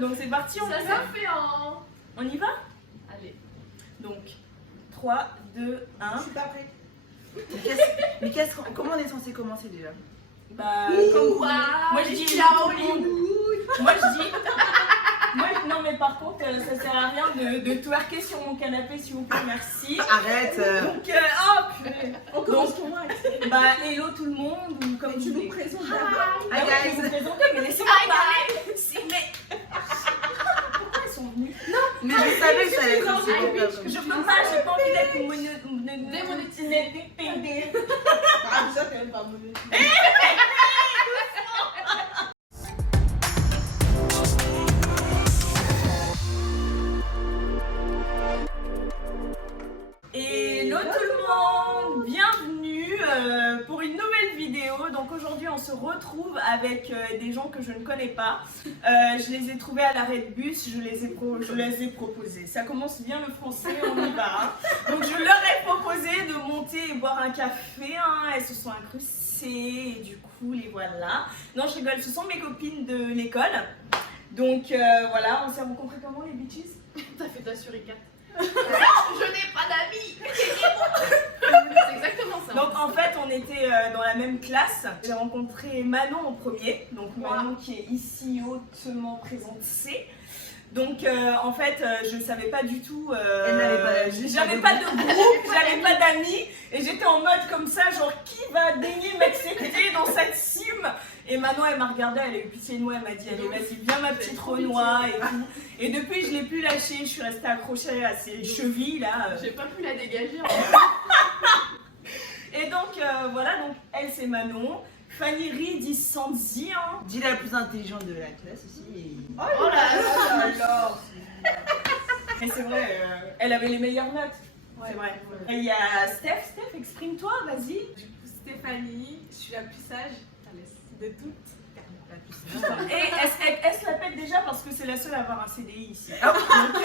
Donc c'est parti, on y va. Ça fait un... On y va? Allez. Donc, 3, 2, 1. Je suis pas prête. Mais comment on est censé commencer déjà? Bah, Comme moi je dis ciao, non mais par contre ça sert à rien de twerker sur mon canapé s'il vous plaît, merci. Arrête. Donc hop, On commence pour moi. bah hello tout le monde ou comme Tu vous nous voulez. présentes Ah d'abord. oui, je vais vous présenter, mais laissez-moi parler. Mais pourquoi ils sont venus? Mais je savais que ça allait être aussi Je peux pas, j'ai pas envie d'être Démonétisée. Ah, déjà, t'es même pas monétisée. Hello tout le monde, bienvenue pour une nouvelle vidéo. Donc aujourd'hui on se retrouve avec des gens que je ne connais pas. Je les ai trouvés à l'arrêt de bus, je les ai proposés. Ça commence bien le français, on y va. Hein. Donc je leur ai proposé de monter et boire un café. Hein. Elles se sont incrustées et du coup les voilà. Non je rigole, ce sont mes copines de l'école. Donc voilà, on s'est rencontrés comment les bitches? T'as fait ta suricate. Je n'ai pas d'amis. C'est exactement ça. Donc en fait on était dans la même classe. J'ai rencontré Manon en premier, donc Manon qui est ici hautement présentée. Donc en fait je savais pas du tout, j'avais pas de groupe, j'avais pas d'amis et j'étais en mode comme ça genre qui va daigner m'accepter dans cette sim. Et Manon elle m'a regardé, elle a eu pitié de moi, elle m'a dit allez vas-y viens ma petite Renoir et tout. Et depuis je l'ai plus lâchée, je suis restée accrochée à ses chevilles là. J'ai pas pu la dégager. Et donc voilà, donc elle c'est Manon. Fanny Reed, dit Sandy, hein. Dis la plus intelligente de la classe aussi. Oh là là. Mais c'est vrai, elle avait les meilleures notes. Ouais, C'est vrai. Et il y a Steph. Steph, exprime-toi, vas-y. Du coup, Stéphanie, je suis la plus sage de toutes. Et elle se la pète déjà parce que c'est la seule à avoir un CDI ici. Ah Donc,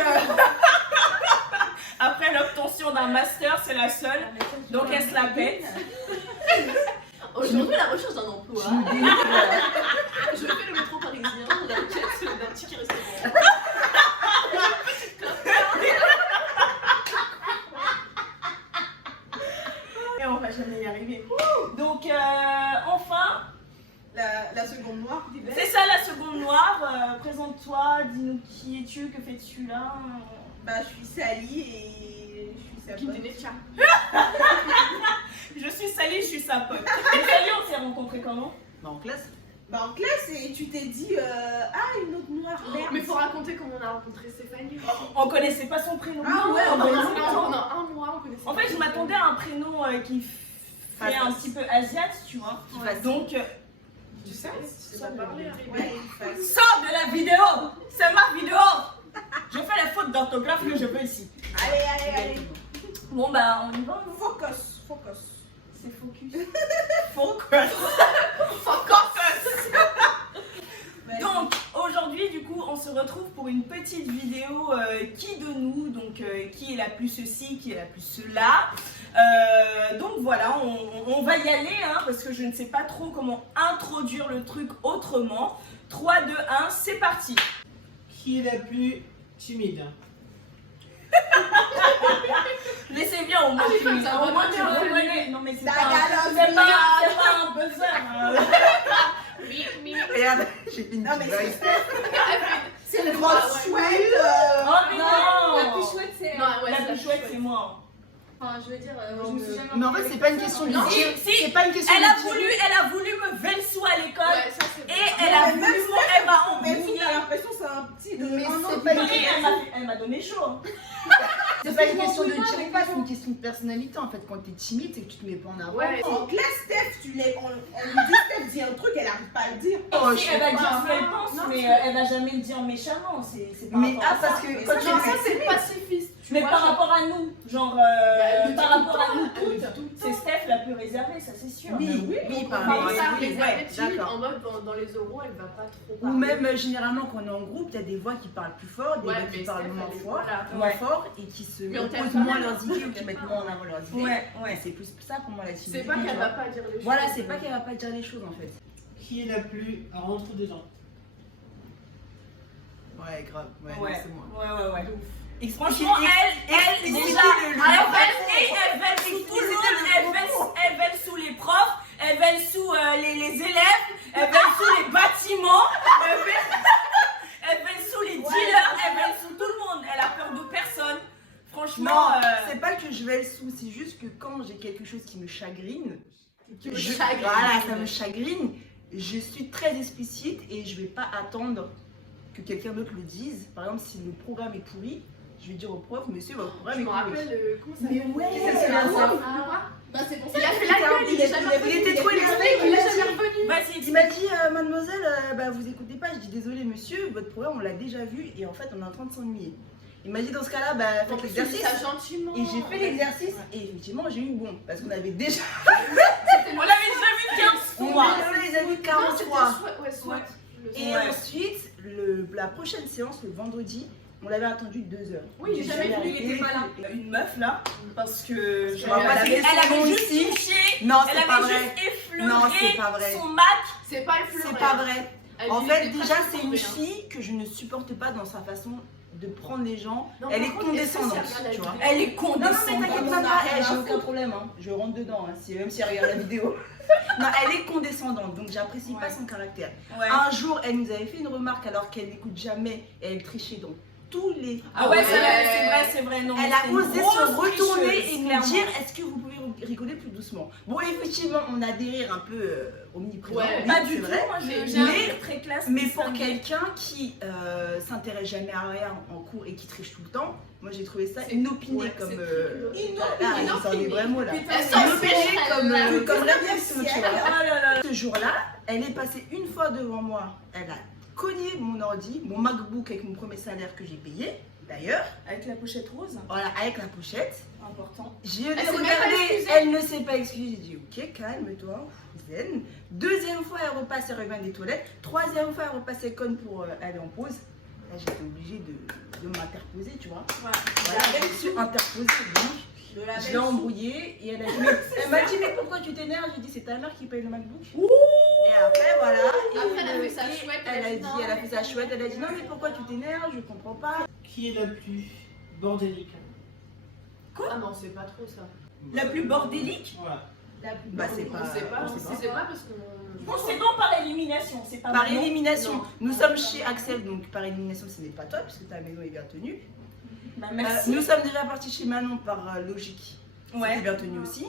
après l'obtention d'un master, c'est la seule. Donc elle se la pète. Aujourd'hui, la recherche d'un emploi. Je fais le métro parisien, la quête d'un ticket restaurant. Et on va jamais y arriver. Donc enfin, La seconde noire, c'est ça la seconde noire. Présente-toi, dis-nous qui es-tu, que fais-tu là? Bah, je suis Sally et je suis sa Qui pote. t'es tcha. Je suis Sally, je suis sa pote. Et Sally, on s'est rencontrés comment? En classe. Bah, en classe, et tu t'es dit, ah, une autre noire, merde. Mais faut raconter comment on a rencontré Stéphanie. On connaissait pas son prénom. Ah ouais, on connaissait pas son- Pendant un mois, on connaissait. En fait, je m'attendais à un prénom qui fait un petit peu asiate, tu vois. Ouais. Donc, Tu sais pas parler, Ouais, face. sors de la vidéo. C'est ma vidéo. Je fais les fautes d'orthographe que je veux ici. Allez. Bon, bah, on y va. Focus. C'est focus. Focus. Vas-y. Donc aujourd'hui du coup on se retrouve pour une petite vidéo qui de nous, donc qui est la plus ceci, qui est la plus cela. Donc voilà, on va y aller hein, parce que je ne sais pas trop comment introduire le truc autrement. 3, 2, 1, c'est parti. Qui est la plus timide? Mais c'est bien au moins, Ah, comme ça, au moins tu voilà. reconnais. Non mais c'est Ta pas, galope, c'est pas un buzzer. hein. Regarde, j'ai fait une Non, mais petite c'est blague. C'est le grosse chouette. Oh mais non, La plus chouette, c'est. Non, ouais, la c'est plus chouette c'est moi. Enfin, je veux dire, je me suis jamais. Mais en fait, c'est pas une question de Non, dire. si, C'est pas une question Elle a de voulu me sous à l'école. Ouais, ça c'est Et elle a voulu, elle m'a Même si embrouillé. t'as l'impression que c'est un petit de Mais un an c'est qui pas va- une Elle m'a donné chaud. hein. C'est pas une question de tirer pas, c'est une question de personnalité en fait. Quand t'es timide, c'est que tu te mets pas en avant. Ouais. En classe, Steph, on lui dit Steph dit un truc, elle arrive pas à le dire. Oh, Si, elle va dire ce qu'elle Non, pense, mais tu- elle va jamais le dire méchamment. C'est par Mais rapport à parce ça. que Mais quand ça, tu Non, ça es c'est pacifiste. tu Mais vois, par genre- rapport à nous, genre elle le par dit rapport à tout nous le temps, elle le dit toutes, tout le c'est Steph la plus réservée, ça c'est sûr. Oui, par Par rapport ça, à les oui, arrêts timide, d'accord. en mode dans les oraux, elle va pas trop Ou parler. même généralement quand on est en groupe, il y a des voix qui parlent plus fort, des Ouais, voix qui mais parlent Steph, moins elle est- fort, voilà. moins Ouais. fort et qui se Mais on t'aime posent pas moins bien, leurs idées ou qui t'aime mettent pas. moins en avant leurs idées. Ouais. C'est plus ça pour moi la timidité. C'est pas qu'elle tu va vois. pas dire les choses. Voilà, c'est pas qu'elle va pas dire les choses en fait. Qui est la plus rentre dedans? Ouais, Ouais, grave. Ouais, Ouais, non, c'est moi. ouais. Et franchement, elle déjà, elle veille sous tout le monde, elle veille sous les profs, elle veille sous les élèves, elle veille sous les bâtiments, elle veille sous les dealers, elle veille sous tout le monde. Elle a peur de personne. Franchement, Non, c'est pas que je vais le sous, c'est juste que quand j'ai quelque chose qui me chagrine, voilà, ça me chagrine, je suis très explicite et je vais pas attendre que quelqu'un d'autre le dise. Par exemple, si le programme est pourri, je vais dire au prof, monsieur, votre programme est pourri. Je me rappelle, comment ça Mais s'appelle ouais, Qu'est-ce que c'est la voix Bah, c'est pour ça Il a que fait la gueule, il est jamais Il était trop énervé, il est jamais revenu. vas-y, Il m'a dit, mademoiselle, bah, vous écoutez pas. Je dis, désolé monsieur, votre programme on l'a déjà vu et en fait on est en train de s'ennuyer. Il m'a dit dans ce cas-là, bah, faites l'exercice. Ça gentiment. Et j'ai fait l'exercice et effectivement j'ai eu bon parce qu'on avait déjà. on l'avait déjà vu 15 fois. On les a vu 43. Ouais, soit. Et Ouais. ensuite, la prochaine séance, le vendredi, on l'avait attendu 2 heures. Oui, j'ai jamais vu, il était malin. Une meuf là, parce que je Elle avait elle avait son juste ici. touché, Non, elle c'est pas avait vrai. juste effleuré Non, c'est pas vrai. son Mac. C'est pas effleuré. C'est pas vrai. Elle En lui fait, était déjà, presque c'est une tombée, fille que je ne supporte pas dans sa façon de prendre les gens. Non, Elle par est contre, condescendante, est-ce que ça tu vois. Elle est Non, non, mais condescendante. t'inquiète on a pas, rien à j'ai aucun foutre. problème, hein. Je rentre dedans, hein, même si elle regarde la vidéo. Non, elle est condescendante, donc j'apprécie pas son caractère. Ouais. Un jour, elle nous avait fait une remarque alors qu'elle n'écoute jamais et elle trichait dans tous les. Ah ouais, c'est vrai, non. Elle mais a c'est une osé grosse se retourner tricheuse, et nous clairement. dire est-ce que vous pouvez rigoler plus doucement. Bon, effectivement, on a des rires un peu omniprésents. Ouais, oui, Pas c'est du tout, vrai. moi Mais j'ai un mais- rire très classe. Mais pour distingué. quelqu'un qui s'intéresse jamais à rien en cours et qui triche tout le temps, moi j'ai trouvé ça C'est- inopiné ouais, comme. c'est Là, ils sont des vrais mots là. Elle s'en Inopiné fiche, comme, elle. comme réflexion, tu vois. Oh là là. Ce jour-là, elle est passée une fois devant moi. Elle a cogné mon ordi, mon MacBook avec mon premier salaire que j'ai payé, d'ailleurs. Avec la pochette rose, Voilà, avec la pochette. important. Je l'ai s'est même pas regardée, excusée. elle ne s'est pas excusée. J'ai dit ok, calme-toi, zen. Deuxième fois, elle repasse, elle revient des toilettes. Troisième fois, elle repasse, elle conne pour aller en pause. Là, j'étais obligée de m'interposer, tu vois. Voilà. Voilà, je me suis interposée, donc je l'ai embrouillée et elle m'a dit mais pourquoi tu t'énerves? J'ai dit c'est ta mère qui paye le MacBook. Et après voilà. Et Après, elle a fait sa et chouette, Elle a dit, non, elle a fait sa chouette, elle a dit non mais pourquoi tu t'énerves? Je comprends pas. Qui est la plus bordélique? Ah non, c'est pas trop ça. La plus bordélique, Voilà. Bah c'est pas. On sait pas, on sait on sait pas parce que. bon, c'est bon par élimination, c'est pas Par bon. élimination, Non. nous sommes chez Axel, donc par élimination ce n'est pas toi puisque ta maison est bien tenue. Bah, merci. Nous sommes déjà partis chez Manon par logique. Ouais. C'était bien tenu aussi.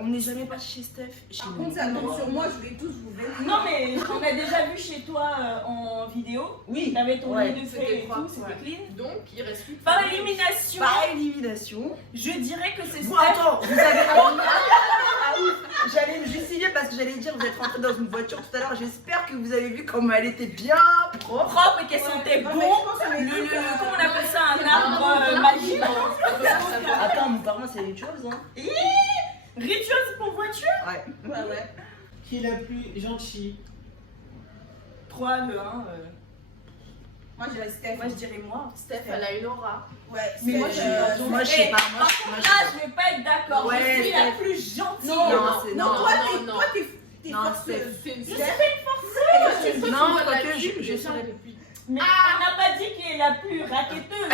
On n'est jamais parti chez Steph. Chez Par nous. contre, ça tombe sur moi, je vais tous vous vérifier. Non mais on a déjà vu chez toi en vidéo. Oui. T'avais ton Ouais. lit de C'était feuilles et propre, tout, c'était ouais. clean. Donc, il reste plus que. Par élimination, Par élimination. je dirais que c'est Bon, Steph. attends, vous avez raison. Ah oui, j'allais me justifier parce que j'allais dire vous êtes rentré dans une voiture tout à l'heure. J'espère que vous avez vu comment elle était bien propre. Propre et qu'elles sentaient Non, bon. mais je pense qu'on est Le, tous, comment on appelle ça, un Non, arbre non, magique. Attends, mais par contre, c'est une chose. Hein. Rituel pour voiture. Ouais. Ouais. Qui est la plus gentille? 3, le 1. Moi, je dirais Steph. Moi je dirais moi. Steph, elle a une aura. Ouais, Mais moi, Steph, Moi, je sais pas. Moi, Par je contre, sais là, pas. je vais pas être d'accord. Ouais, je suis la Steph. plus gentille. Non, c'est non, non. toi, non. t'es Non, forceuse. C'est une Steph. Non, quoique, je serais. Mais on n'a pas dit qui est la plus raquetteuse.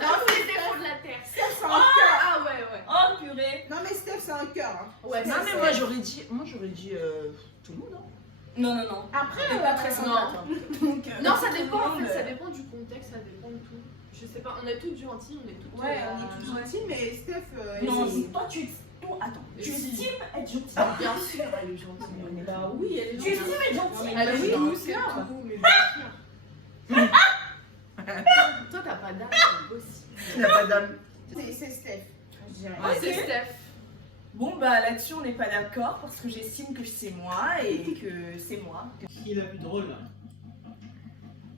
Dans tous les défauts de la terre. Steph, c'est un cœur. Ah ouais. Oh purée. Non, mais Steph, c'est un cœur. hein. Ouais, Non, ça, mais c'est- moi, j'aurais dit tout le monde. Hein. Non, non, non. Après, T'es pas très sympa, non. toi. Donc, Non, tout ça le dépend en monde, fait, ça dépend du contexte, ça dépend de tout. Je sais pas, on est toutes gentilles, on est toutes. ouais, on est tous gentils, mais Steph, Non, elle- toi tu. Toi, attends. Tu Si. estimes être gentille. Bien sûr, elle est gentille. On est Bah oui, elle est Tu estimes gentille. être gentille. Elle est Oui, nous, nous, c'est cœur. tout, mais bien sûr. Toi, t'as pas d'âme, c'est possible. Tu n'as pas d'âme. C'est Steph, je dirais. Moi, c'est Steph. Bon, bah là-dessus, on n'est pas d'accord parce que j'estime que c'est moi et que c'est moi. Qui est la plus drôle?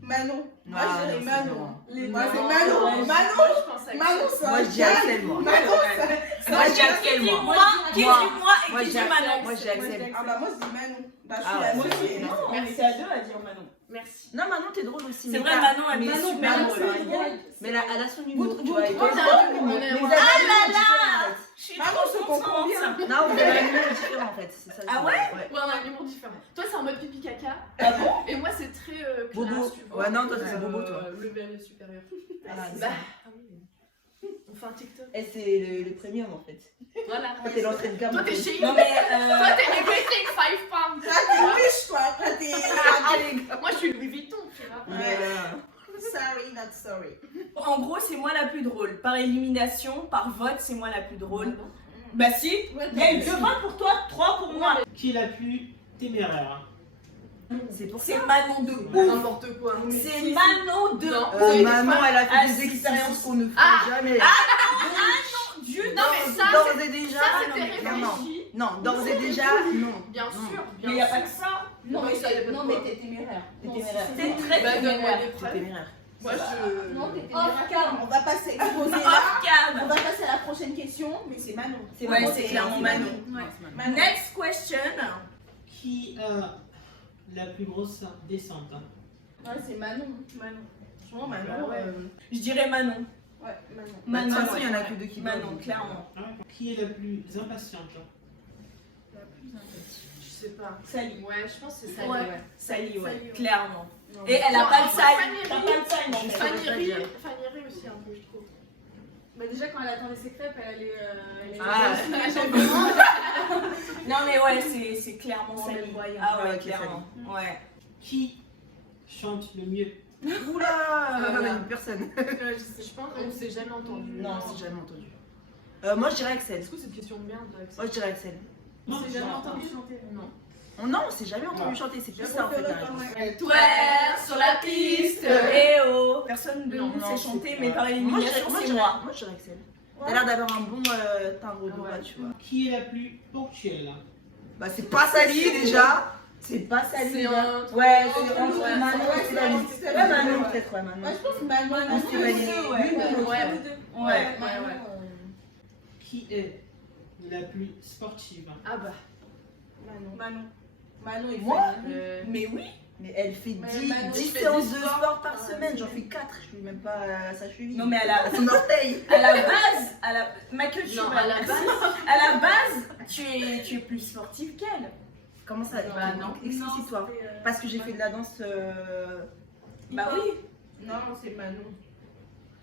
Manon. Moi, Ah, je dirais non, Manon. Les Moi, c'est deux. Manon. Ouais, Manon. Moi, je pense à Manon, c'est Moi, un je dis cœur. Axel, moi. Manon, Moi, je dis Qui Axel, dit moi. moi, qui dit Moi. moi et Moi, qui je dit dis Manon. Moi, je dis Axel. Ah bah moi, je dis Manon. Bah, je Ah suis ouais. la Moi seule. aussi, non, on Merci. était à deux à dire Manon. Merci. Non, Manon, t'es drôle aussi. C'est mais vrai, t'as- Manon, elle mais est Manon, super Manon, drôle. Mais elle a son humour, tu vois. et Moi, toi, j'ai un mais humour, vous on avez est- un humour Ah là là. différent, en fait. Je suis Manon, trop se comprend contente. bien. Non, vous avez un humour différent en fait. C'est ça, Ah ouais? Ouais, on a un humour différent. Toi, c'est en mode pipi caca. Ah bon? Et moi, Bobo. Ouais, non, toi, c'est Bobo, toi. Le verre supérieur. Ah, Bah, on fait un TikTok. Et c'est le premium en fait. Voilà. Toi, t'es l'entrée de gamme. Toi, t'es chez Non mais Toi, t'es everything 5 pounds. Là, t'es riche, toi. Là, t'es. Moi, je suis Louis Vuitton, tu vois. Mais Sorry, not sorry. en gros c'est moi la plus drôle. Par élimination, par vote, c'est moi la plus drôle. Bah si, il y a eu 2 votes pour toi, 3 pour moi. Qui est la plus téméraire? c'est pour ça. C'est Manon de ouf. N'importe quoi. C'est Manon de Non. ouf. Maman, elle a fait Ah, des si, expériences si, qu'on ne fait Ah. jamais. Dieu, Non, mais ça, D'ores et déjà. ça, non, c'était mais- non, réfléchi. non, d'ores et déjà, non. Bien Non. sûr, mais bien il n'y a sûr. pas que ça. Non, mais ça, y a pas de non, quoi. mais t'es téméraire. T'es Non, téméraire. C'est très Bah, donne-moi téméraire. des C'est preuves. téméraire. Moi, je. Non, t'étais Off cam, on va pas s'exposer là. Off cam. On va passer à la prochaine question, mais c'est Manon. C'est Ouais, Manon, c'est clairement Manon. Manon. Next question. Qui a la plus grosse descente? Ouais, c'est Manon. Manon. Franchement, Manon. Bah ouais. Je dirais Manon. Ouais, Manon. De toute Manon, façon, ouais. il y en a que 2 qui Manon, bloquent. clairement. Qui est la plus impatiente? Je sais pas. Sally. Ouais, je pense que c'est ça. Ouais. Ouais. Sally, ouais, Sally, ouais. clairement. Non, Et elle a Non, pas en de fait, saille. Fanny T'as Rie- pas de saille, en fait. Fanny pas Rie dire. aussi, un peu, je trouve. Bah déjà quand elle attendait ses crêpes, elle allait... Ah. elle Non mais ouais, c'est clairement On Sally. le voyait. Ah ouais, Ouais, clairement. Ouais. Qui chante le mieux? Oula, personne. Je pense qu'on s'est jamais entendu. Non, c'est jamais entendu. Moi, je dirais Axel. Est-ce que c'est une question de merde là, Moi, je dirais Axel. On s'est jamais Non. entendu chanter. Non. Oh non, on s'est jamais entendu chanter, c'est plus ça en fait la réponse. Ouais, sur la piste. Eh oh. Personne de Non, nous non, sait c'est chanter, pas- mais par élimination, c'est moi. Moi, je dirais Axel. T'as l'air d'avoir un bon timbre de voix, Ouais. tu vois. Qui est la plus ponctuelle? Bah, c'est pas Sally déjà. C'est pas Sally C'est déjà. un truc- Ouais, c'est Ouais, entre ouais, Manon ouais, et c'est Sally. c'est Ouais, Manon, ouais. peut-être, ouais, Manon. Moi, je pense que Manon. On se valide. ouais. L'une ou l'autre. Ouais. Ouais. Ouais. Qui est la plus sportive? Ah bah. Manon. Manon. Manon et Moi Fanny. Mais oui. Mais elle fait Ouais, 10 Manon, 10 je fais séances du de sport. sport par semaine. J'en fais 4. Je suis même pas à sa cheville. Non mais à À son orteil. la base, ma queue de Non, cheval. à la base. À la base, tu es plus sportive qu'elle. Comment ça Bah, non. Explicite-toi. Parce que j'ai fait de la danse. Bah oui. Non, c'est Manon.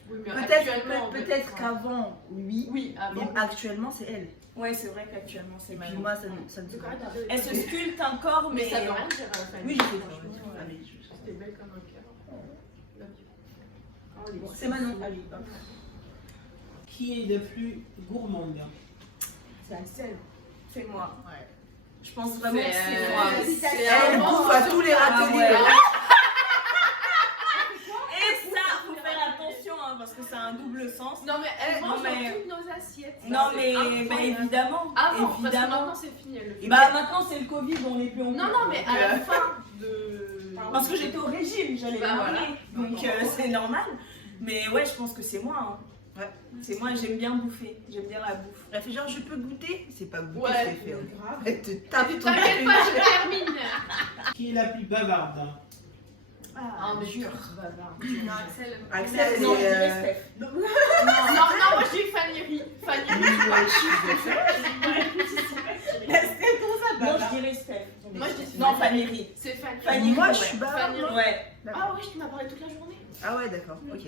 Oui, mais Peut-être actuellement, en fait, peut-être ouais. qu'avant, oui. Oui, Mais avant. actuellement, c'est elle. Ouais, c'est vrai qu'actuellement c'est Et puis Manon. moi, ça me C'est dit correct, pas. Elle se sculpte un corps, Mais mais ça veut rien dire, Fanny. Oui, je sais ça. Franchement, Ah, ouais. mais je- C'était belle comme un cœur. Bon, c'est Manon. Allez, hop. Qui est la plus gourmande? C'est Axel. c'est moi. Ouais. Je pense vraiment que C'est, c'est moi. c'est Elle vraiment- bouffe à tous les Ah râteliers. ouais. là. Et ça, faut faire attention hein, parce que ça a un double sens. Non, mais elle Non, mange mais- dans toutes nos assiettes. Non C'est mais incroyable. bah, évidemment. Avant, parce que évidemment. maintenant c'est fini. Elle le fait. Bah maintenant c'est le Covid, on n'est plus en Non, non, mais à la fin de. Parce que j'étais au régime, j'allais Bah, manger, voilà. donc c'est normal. Mais ouais, je pense que c'est moi. Hein. Ouais. C'est moi, j'aime bien bouffer, j'aime bien la bouffe. Elle fait genre, je peux goûter. C'est pas goûter, Ouais. c'est faire. Grave. Elle te tape ton T'inquiète pas, je termine. Qui est la plus bavarde? Ah, mais dur. bavard. Non, Axel. Axel, Non, je c'est. dirais Steph. Non, non, moi je dis Fanny Rie. Fanny Rie. Non, je dirais Steph. Moi je dis Non, Fanny Rie. C'est Fanny. Fanny, Moi, ouais. je suis bavarde. Fanny Rie. Ouais. Ah oui, tu m'as parlé toute la journée. Ah ouais, d'accord, ok.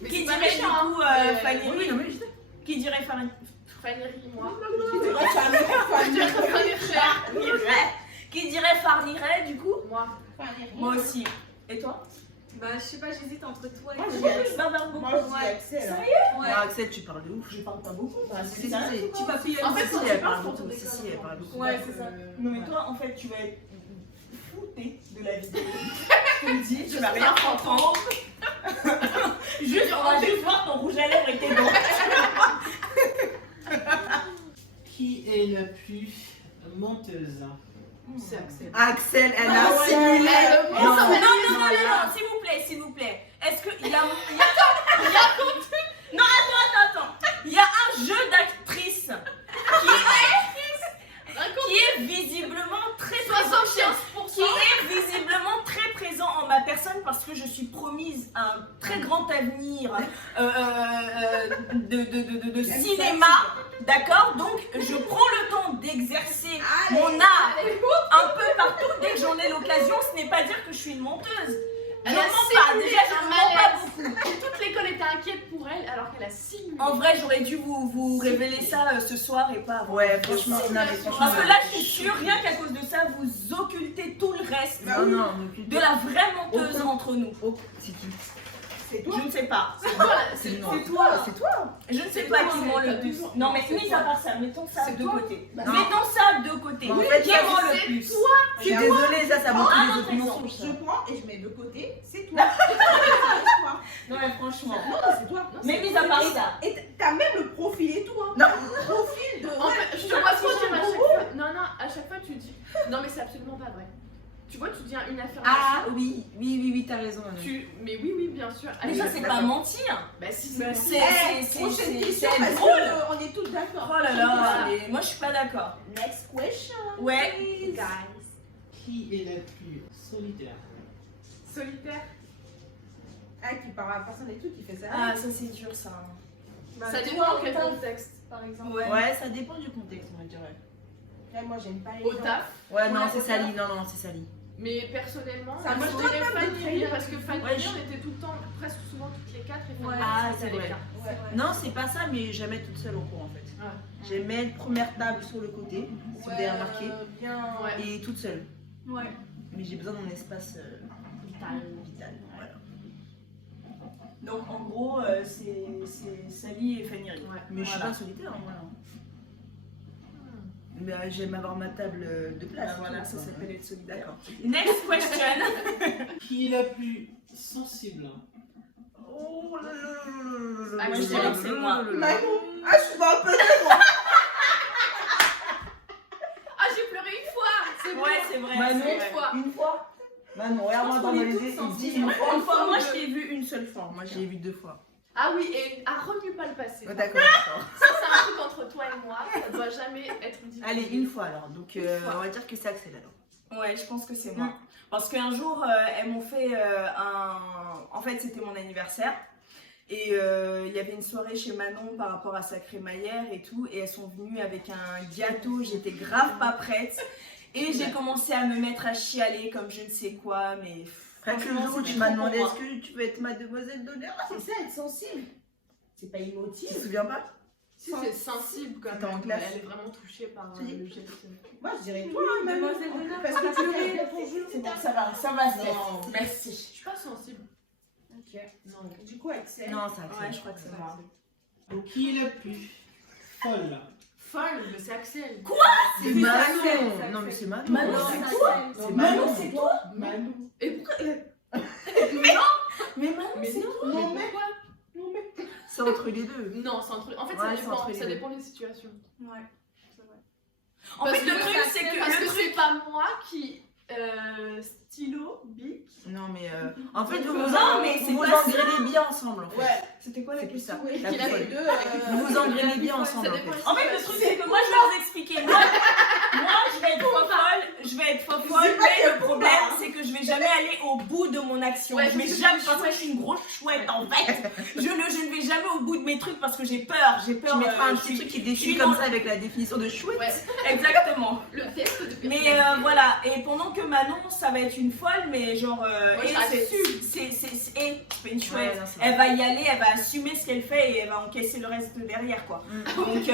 Mais Qui c'est pas dirait du méchant, coup hein. Fanny Oui, Rie non, mais je sais. Qui dirait Fanny Fanny Rie, moi. Fanny. Fanny Rie. Qui dirait Fanny Rie du coup Moi. Moi aussi. Et toi Bah je sais pas, j'hésite entre toi et... Moi, je Moi, dis je bavard beaucoup. Moi, je dis Axel. hein. Ouais. Non, Axel, tu parles de ouf. Je parle pas beaucoup. Si, si, si. Tu vas payer En fait, Si, quand si, tu elle parles, parle faut beaucoup. te Si, si, déconner. elle parle beaucoup. Ouais, c'est ça. Non mais toi en fait tu vas être fouté de la vidéo. Je te le dis, tu vas rien comprendre. Juste, on va juste voir ton rouge à lèvres et tes dents. Qui est la plus menteuse? C'est Axel. Axel, elle Ah a ouais, simulé. elle ment, Non, ça non, va non, non, non, s'il vous plaît. Est-ce qu'il y a... Non, attends. Il y a un jeu d'actrice qui est visiblement très présent, 75%. qui est visiblement très présent en ma personne parce que je suis promise à un très grand avenir de cinéma, d'accord? Donc je prends le temps d'exercer mon art un peu partout dès que j'en ai l'occasion. Ce n'est pas dire que je suis une menteuse. Elle J'en a mens pas, simulé déjà, je un ne mens pas malaise. beaucoup. Toute l'école était inquiète pour elle alors qu'elle a simulé. En vrai, j'aurais dû vous révéler ça ce soir et pas avant. Ouais, franchement, non, mais Parce franchement. que là, je suis sûre, rien qu'à cause de ça, vous occultez tout le reste Non, non, de la vraie menteuse Aucun. entre nous. Oh, c'est qui? C'est toi. Je ne sais pas. C'est toi, C'est c'est non. C'est toi. C'est toi. Je ne sais C'est pas toi, qui c'est ment le toi. plus. Non, mais C'est mis toi. à part ça, mettons ça C'est de toi. côté. Bah, non. Mettons ça de côté. Bah, en Oui, fait, qui ça, ment c'est le plus? toi. Je suis désolée, ça montre Ah, les non, autres par mensonges. Je ça. prends et je mets de côté, c'est toi. C'est toi. Non, mais franchement. Non, c'est toi. Mais mis à part ça. Et t'as même le profil et tout. Hein. Non. Le profil de. En fait, je te vois trop dire à chaque fois. Non, non, à chaque fois tu dis. Non, mais c'est absolument pas vrai. Tu vois, tu dis une affirmation. Ah oui, t'as raison. Anna. Mais oui, bien sûr. Mais ça, c'est pas mentir. Bah si, Bah, c'est Prochaine question c'est parce drôle. qu'on est tous d'accord. Oh là là, mais moi je suis pas d'accord. Next question. Ouais. please. Qui est la plus solitaire? Solitaire. Ah, qui parle à la personne et tout, qui fait ça. Ah, ça c'est dur ça. Bah, Ça toi, dépend en au quel taf, contexte. par exemple. Ouais. Ouais, ça dépend du contexte, on va dire. Ouais, moi, j'aime pas les Au gens. taf. Ouais, non, Ouais, c'est c'est Sally. Non, c'est Sally. Mais personnellement, Ça moi me je tente dirais pas de Fanny, trahir. parce que Fanny, Ouais, on était tout le temps, presque souvent toutes les quatre, et Fanny, Ouais. Ah, c'était c'est les vrai. quatre. Ouais. Non, c'est pas ça, mais j'aimais toute seule au cours en fait. Ouais. J'aimais une première table sur le côté, si vous avez remarqué, Bien. Ouais. et toute seule. Ouais. Mais j'ai besoin d'un espace vital. Voilà. Donc en gros, c'est Sally et Fanny. Ouais. Mais je suis Voilà. pas solitaire, hein, voilà. Mais j'aime avoir ma table de place. Ah, voilà, tout, ça quoi. s'appelle être solidaire. D'accord. Next question. Qui est la plus sensible? Oh là là là là là Ah, là je là dirais là que c'est là moi. là là là. Manon. Ah, je suis dans le peu de moi. Ah, j'ai pleuré une fois. C'est bon. Ouais, c'est vrai. Manon, c'est Une vrai. fois. Une fois Manon, regarde-moi Je pense dans qu'on est les toutes yeux et sensibles. dis une fois. Une fois, moi je l'ai vu une seule fois. Moi j'ai vu 2 fois. Ah oui, et remue pas le passé. Oh, d'accord, d'accord. Ça, c'est un truc entre toi et moi. Ça doit jamais être dit. Allez, une fois alors. Donc Une fois. on va dire que c'est Axel alors. Ouais, je pense que c'est moi. Parce qu'un jour, elles m'ont fait un. En fait, c'était mon anniversaire. Et il y avait une soirée chez Manon par rapport à sa crémaillère et tout. Et elles sont venues avec un gâteau. J'étais grave pas prête. Et j'ai commencé à me mettre à chialer comme je ne sais quoi. Mais. Après que le franchement, jour où tu c'était m'as trop pour demandé moi. est-ce que tu veux être ma demoiselle d'honneur, C'est ça, être sensible. C'est pas tu te émotif. souviens pas? Si c'est sensible quand T'étais en même. classe. Elle est vraiment touchée par Tu dis le geste. Moi, je dirais toi, hein, Manon. Demoiselle d'honneur, Parce t'as que tu pleuré. pleurais ton jeu. C'est bon, ça va, Steph. Non. Merci. Je suis pas sensible. Ok. Non. Du coup, Axel. Non, c'est Axel. Ouais, je crois que c'est moi. Qui est la plus folle? Folle, mais c'est Axel. C'est C'est Manon. Axel, Non mais c'est Manon. Manon, Ouais. c'est Axel. toi. Non, Manon, c'est toi. Manon. Et pourquoi Mais Manon, Mais c'est non, toi. Non, mais mais- pourquoi Non, mais. C'est entre les deux. Non, c'est entre. En fait, Ouais, c'est entre les ça deux. dépend des situations. Ouais. C'est vrai. En Parce fait, que le truc, c'est que. Parce le que truc- c'est pas moi qui. Stylo, bic. Non mais en fait vous Non, vous, mais c'est vous pas engrainez bien ensemble en fait. Ouais. C'était quoi la C'est plus question? ça. Oui, La qu'il a plus les folle. deux. Vous vous engrainez bien Ça ensemble en dépend fait. des En fait, le truc, c'est que moi, je vais vous expliquer. Moi, je vais être fois folle, sais pas mais quel le problème, c'est que je vais jamais aller au bout de mon action. Ouais, je vais parce que jamais, tu parce que je suis une grosse chouette, en fait. Je ne vais jamais au bout de mes trucs parce que j'ai peur. J'ai peur. Tu mettras un je petit suis- truc qui je défile suis comme dans- ça avec la définition de chouette. Ouais, Exactement. le test de Mais voilà, et pendant que Manon, ça va être une folle, mais genre, Moi, et j'assume. c'est une chouette. Ouais, non, c'est vrai. Elle va y aller, elle va assumer ce qu'elle fait et elle va encaisser le reste derrière, quoi. Mm. Donc,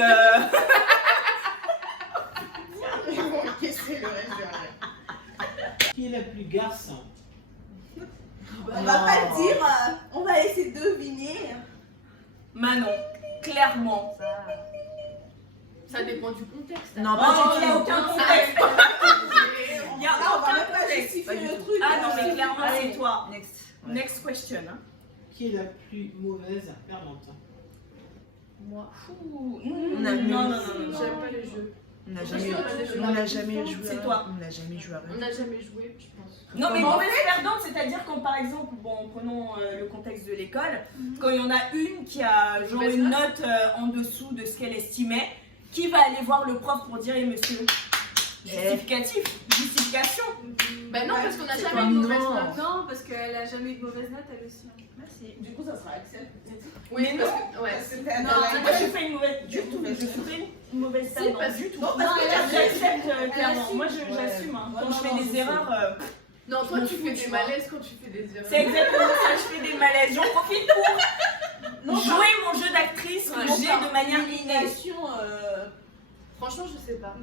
Qu'est-ce que c'est le reste derrière? Qui est la plus garçon? On va pas le dire, on va laisser deviner. Manon, clairement. Ça dépend du contexte. Non, Oh, pas il du n'y a tout. aucun Ça- contexte. Il n'y a Là, on va aucun même pas contexte. justifier Pas du le tout. truc. Ah non, mais clairement, Allez. c'est toi. Next. Ouais. Next question. Hein. Qui est la plus mauvaise perdante? Moi. Ouh, On a vu. non. J'aime pas les jeux. On n'a Je jamais, suis pas des jeux on n'a avec jamais des joué. C'est à- toi. On n'a jamais joué à On n'a jamais joué, je pense. Non, mais Comment mauvaise perdante, c'est-à-dire quand par exemple, bon, prenons le contexte de l'école, quand il y en a une qui a genre Mauvaise une note. note en dessous de ce qu'elle estimait, qui va aller voir le prof pour dire, monsieur, justificatif, justification. Bah non, parce qu'on n'a C'est jamais pas- eu de mauvaise non. note. Non, parce qu'elle a jamais eu de mauvaise note, elle aussi. Merci. Du coup, ça sera Axel. Oui, Mais parce que. Ouais. Parce que t'as- Non, t'as- Moi, je fais une mauvaise du tout, je fais une mauvaise Si, perdante parce- du tout. Non, parce que elle a- J'accepte elle clairement. assume. Moi, Ouais. j'assume. Hein. Ouais, Quand non, je fais non, des je sais. erreurs, Non, toi, m'en tu fous, fais tu des vois. malaises quand tu fais des erreurs. C'est exactement ça, je fais des malaises. J'en profite pour jouer mon jeu d'actrice que j'ai de manière innée. Élimination, Franchement, je sais pas.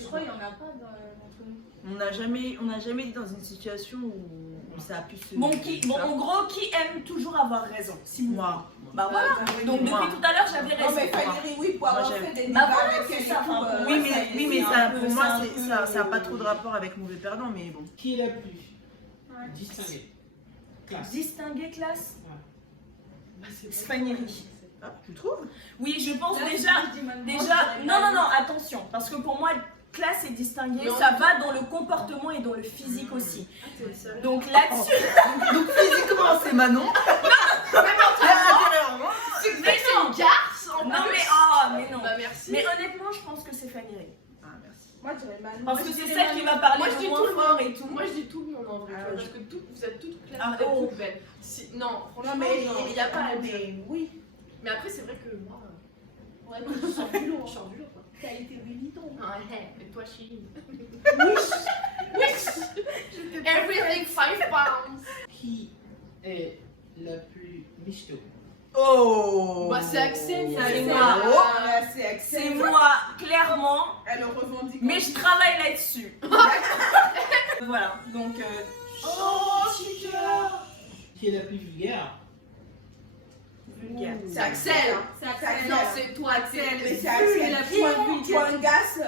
Je crois qu'il n'y en a pas entre nous. On n'a jamais été dans une situation où ça a pu se. Bon, en gros, qui aime toujours avoir raison? Si vous. Moi. Bah voilà. Donc depuis Moi. tout à l'heure, j'avais Non, raison. mais Fanny, oui, pour avoir Moi, fait des Bah débats voilà, avec c'est elle et ça, tout. enfin, Oui, ça, mais, oui, mais c'est ça, un peu- pour moi, c'est un peu- ça n'a pas trop de rapport avec mauvais perdant, mais bon. Qui est la plus distinguée? Classe. Distinguer classe. Bah, c'est Spagnerie. Ah, tu trouves? Oui, je pense Là, déjà. je dis maintenant, Déjà, je dirais non, pas non, non, attention, parce que pour moi, classe et distingué, Non. ça va dans le comportement et dans le physique aussi. t'es sérieux. Donc là-dessus, Donc physiquement, c'est Manon. Intérieurement. C'est que c'est une garce en non plus. mais oh, mais non. Bah, merci. Mais honnêtement, je pense que c'est Fanny Ray. Ah, merci. Moi, je dirais Manon. Parce Moi, que je c'est dirais celle qui Manon. va parler Moi, je le dis moins tout le fort monde. et tout. Moi, je dis tout le monde en vrai, Ah, tu vois, ouais. parce que vous êtes toutes classe, Ah, vous êtes oh. toutes belles. Non, franchement, Non, mais il n'y a pas à dire. mais oui. Mais après, c'est vrai que moi, Ouais, mais je sors du lot. je sors du lot, quoi. T'as été militant. Ah, hey, et toi, Chine. Everything 5 pounds. Qui est la plus michto? Oh. Bah, c'est Axel, C'est c'est moi. Là, c'est Axel. C'est moi, clairement, Elle le revendique. mais je travaille là-dessus. Voilà, donc Oh, super. Qui est la plus vulgaire? vulgaire. C'est Axel. C'est Axel. Non, c'est toi, Axel. Mais c'est Axel. Toi, un gaz.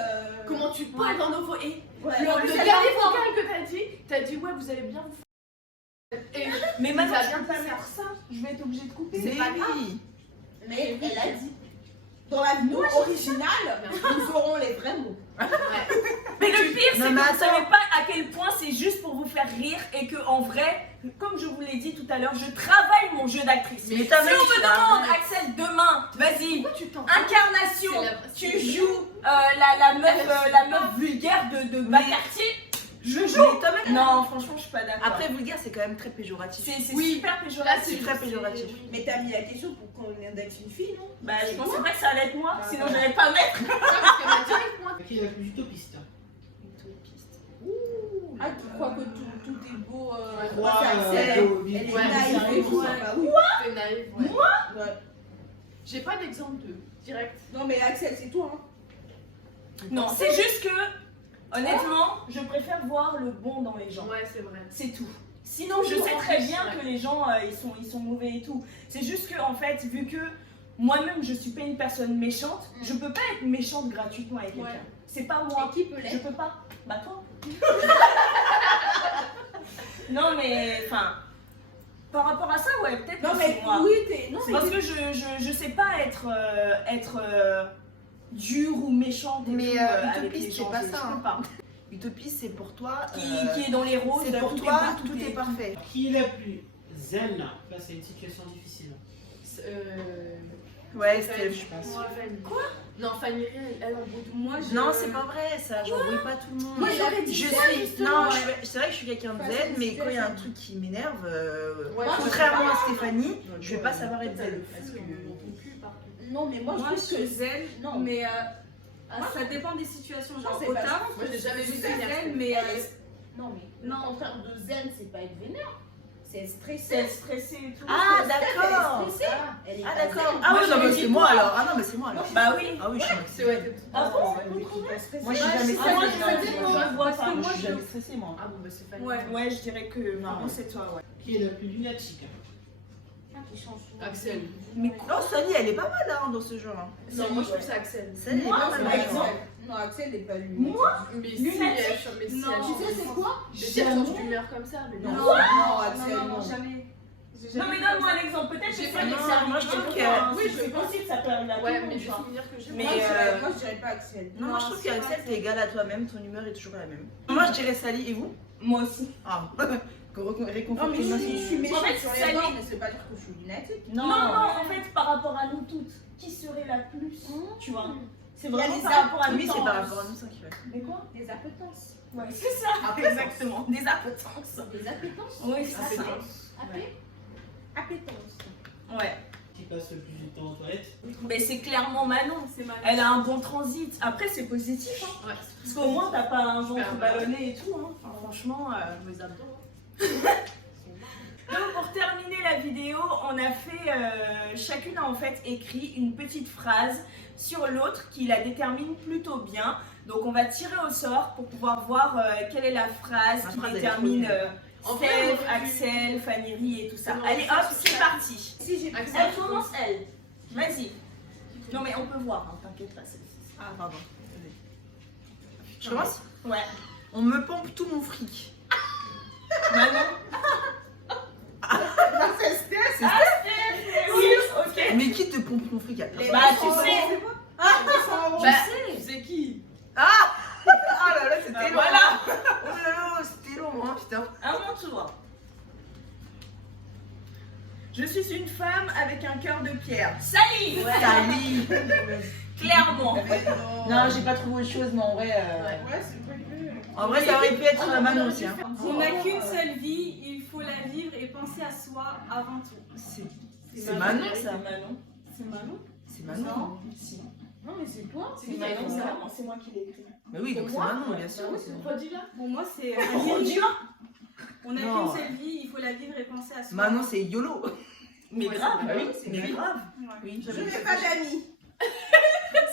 Comment tu parles dans nos voix et Ouais. le dernier vocal que t'as dit ouais, vous allez bien vous faire. Et Mais maintenant, Ça je vient peux pas de faire ça. Je vais être obligée de couper. Mais pas grave. oui. Mais elle a dit. Dans la vidéo originale, nous aurons les vrais mots. Mais le pire, c'est Non, que mais vous attends. savez pas à quel point c'est juste pour vous faire rire et que en vrai, comme je vous l'ai dit tout à l'heure, je travaille mon jeu d'actrice. Mais Si t'as on même- me demande, Axel, demain, vas-y, tu t'en incarnation, C'est la- tu joues la meuf vulgaire de bas quartier, je joue. Mais toi-même. Non, franchement, je suis pas d'accord. Après, vulgaire, c'est quand même très péjoratif. c'est Oui. super Là, péjoratif. très péjoratif. Mais t'as mis la question pour qu'on indexe une fille, non? Bah, je pensais pas que ça allait être moi, Bah, sinon voilà. j'allais pas mettre. Parce qu'elle m'a direct moi. Qui est la plus utopiste? Ah, tu crois que tout est beau. Croix, c'est Axel. beau, Elle est vivre, naïve et tout. ouais. Bah oui. T'es naïve. Ouais. Ouais. J'ai pas d'exemple de direct. Non, mais Axel, c'est toi. Hein. Non, c'est juste que, honnêtement, je préfère voir le bon dans les gens. Ouais, c'est vrai. C'est tout. Sinon, je sais très bien que les gens, ils sont mauvais et tout. C'est juste que, en fait, vu que moi-même, je suis pas une personne méchante, je peux pas être méchante gratuitement avec quelqu'un. Ouais. C'est pas moi. Et qui peut Je l'être? peux pas. Bah toi. Non, mais, enfin, par rapport à ça, ouais, peut-être Non, que mais c'est moi. oui, t'es. Non, C'est mais parce que je sais pas être dure ou méchante et Mais, tout, avec utopiste, les c'est gens. pas je ça, peux hein. pas. Utopiste, c'est pour toi. Qui est dans les roses. C'est pour tout toi, beau, tout est parfait. Qui est la plus zen face à une situation difficile? Ouais, Steph, Steph, je pense. Quoi? Non, Fanny Ray, elle en bout. Moi, je... Non, c'est pas vrai, ça, j'embrouille pas tout le monde. Moi, j'aurais dit je ça, suis. justement, Non, ouais. c'est vrai que je suis quelqu'un de Face à zen, une mais quand il y a un situation. truc qui m'énerve, Ouais, contrairement à Stéphanie, je vais pas savoir être zen. Parce que. Non, mais moi, Moi, je je trouve suis que. zen, Non. mais ça dépend des situations. Genre, c'est au pas taf, Moi, j'ai jamais je vu suis ça. zen, mais Non, mais Non. le contraire de zen, c'est pas être vénère. C'est être stressé. C'est être stressée et tout. Ah, Elle d'accord! est stressée. Elle est Ah, pas d'accord! zen. Ah, Moi, oui, non, j'aurais mais dit c'est moi toi. alors! Ah, non, mais c'est moi alors! Bah oui. Ah, oui, je suis C'est ouais, t'es Ah bon? Mais qui est stressée. Moi, je suis jamais Ah, moi, stressée. je sais, moi, je vois Parce pas. que Moi, moi, je suis je- jamais stressée, moi. Ah bon, bah c'est Fanny. Ouais. Ouais, je dirais que Non. vraiment c'est toi, ouais. Qui est la plus lunatique? Qui change souvent. Axel. Mais Non, Sonny, elle est pas mal hein, dans ce genre. Hein. Non, moi je trouve ça Axel. Celle, elle est Moi, pas Non, mal. c'est par pas dans ce genre. exemple. Axel. Non, Axel n'est pas lui. Moi Mais si, Lunatique. mais si, Non. elle Tu sais, c'est quoi? Mais si elle change d'humeur comme ça, mais Non, non. non, Axel, non, non. jamais. J'ai Non, jamais mais donne-moi un exemple. Peut-être que J'ai c'est pas un dit exemple. moi, je trouve que- Oui, oui, c'est possible, ça peut arriver à tout Ouais, le mais monde. des enfin. souvenirs que j'ai. Mais, Moi, je dirais pas Axel. Non, moi je trouve qu'Axel, t'es égal à toi-même, ton humeur est toujours la même. Moi je dirais Sally, et vous? Moi aussi. Ah, Non, mais réconfortez je suis méchante En fait, sur ça les y est. bords, mais c'est pas dire que je suis lunatique. Non, non, en fait, par rapport à nous toutes, qui serait la plus Tu vois C'est Il y a vraiment les par rapport à nous. Oui, c'est par rapport à nous cinq, ouais. Mais quoi Des appétences. Ouais, c'est ça. Exactement. Des appetances. Des appétences. Oui, c'est ça. Appétences. Ouais. Qui passe le plus de temps aux toilettes? Mais c'est clairement Manon. C'est ma Elle a un bon transit. Après, c'est positif. Hein. Ouais. Parce qu'au moins, t'as pas un ventre Super. ballonné et tout. Hein. Enfin, franchement, Mes abdos. Donc pour terminer la vidéo, on a fait, chacune a en fait écrit une petite phrase sur l'autre qui la détermine plutôt bien. Donc on va tirer au sort pour pouvoir voir quelle est la phrase qui détermine Steph, Axel, Fanny et tout ça. Allez hop, c'est parti. Si j'ai Axel. Elle commence elle. Vas-y. Non mais on peut voir, hein, t'inquiète pas. Ah, pardon. Je commence? Ouais. On me pompe tout mon fric. Manon. Non, c'est Steph. Oui, ok. Mais qui te pompe ton fric? Bah tu sais. Tu sais qui? Ah là là, c'était long. Voilà. Oh là là, c'était long, hein, putain. À mon tour. Je suis une femme avec un cœur de pierre. Sally. Sally. Clairement. Non, j'ai pas trouvé autre chose, mais en vrai. Ouais, c'est pas grave. En vrai, ça aurait pu être Manon aussi. Hein. On n'a qu'une seule vie, il faut la vivre et penser à soi avant tout. C'est Manon, ça. Manon. C'est Manon. C'est Manon. Si. Non, mais c'est toi. C'est Manon, ça. C'est moi qui l'ai écrit. Mais oui, donc c'est Manon, bien sûr. Redis-la. Pour moi, c'est. Dur. On n'a Non. qu'une seule vie, il faut la vivre et penser à soi. Manon, c'est YOLO. Mais grave. Bah oui, mais grave. Ouais. Oui, Je n'ai pas d'amis.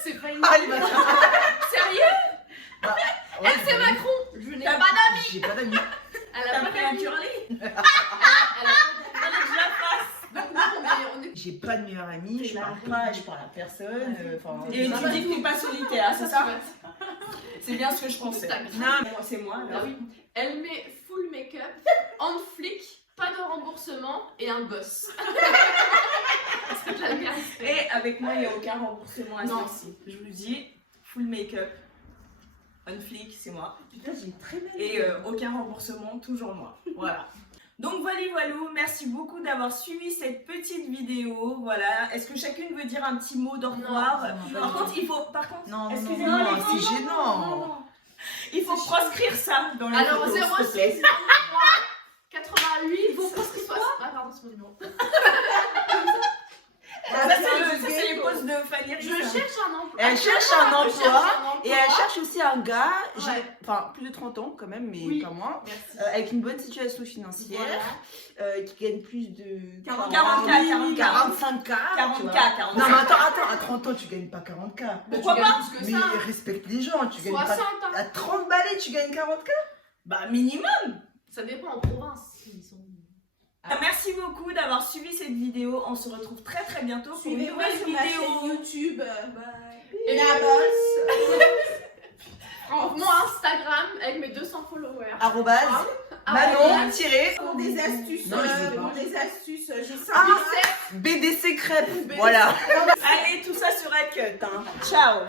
C'est pas une. Ah, il va Sérieux? Ouais, C'est Macron. Je n'ai T'as pas d'amis. J'ai pas d'amis. Elle a T'as pas pris un d'amis. curly. Elle a pas Fallait que je la fasse. d'amis. Non, mais on est. J'ai pas de meilleure amie, je parle pas, je parle à personne. Enfin, Et tu dis que t'es pas solitaire, c'est ça? C'est bien ce que je pensais. Non, Non, mais c'est moi. Ah oui. Elle met full make-up, en flic, pas de remboursement et un gosse. C'est de la merde. Et avec moi, il n'y a aucun remboursement à Non. ceci. Je vous dis, full make-up, on flic, c'est moi. Putain, j'ai très mal. Et aucun remboursement, toujours moi. Voilà. Donc voilà, merci beaucoup d'avoir suivi cette petite vidéo. Voilà. Est-ce que chacune veut dire un petit mot d'au revoir? Par contre, il faut. Par contre, non, excusez-moi, non, les c'est filles, gênant. il faut proscrire ça dans la Alors, photo, 06 s'il te plaît. 88. Il faut presque quoi? Ah, pardon, c'est mon numéro. Ça, c'est les poses de Fanny. Je cherche un emploi. Elle cherche un emploi. Et elle cherche aussi un gars, Ouais. enfin plus de 30 ans quand même, mais Oui. pas moins, Merci. avec une bonne situation financière, qui gagne plus de 40K, 45K. 40K, tu vois. 40K. Non mais attends, à 30 ans tu gagnes pas 40K. Pourquoi Tu pas? gagnes plus que Mais ça. respecte les gens, tu gagnes 60 pas. ans. À 30 balais tu gagnes 40K. Bah, minimum. Ça dépend en province. Ils sont... Merci beaucoup d'avoir suivi cette vidéo. On se retrouve très très bientôt pour une Suivez-moi nouvelle sur ma chaîne vidéo. YouTube. Bye. Et La bosse. mon Instagram avec mes 200 followers. Arrobase Manon tiré Pour des astuces, Non, je veux pas. pour des astuces, j'ai ça. BDC crêpes. Voilà. Allez, tout ça sera cut. Hein. Ciao.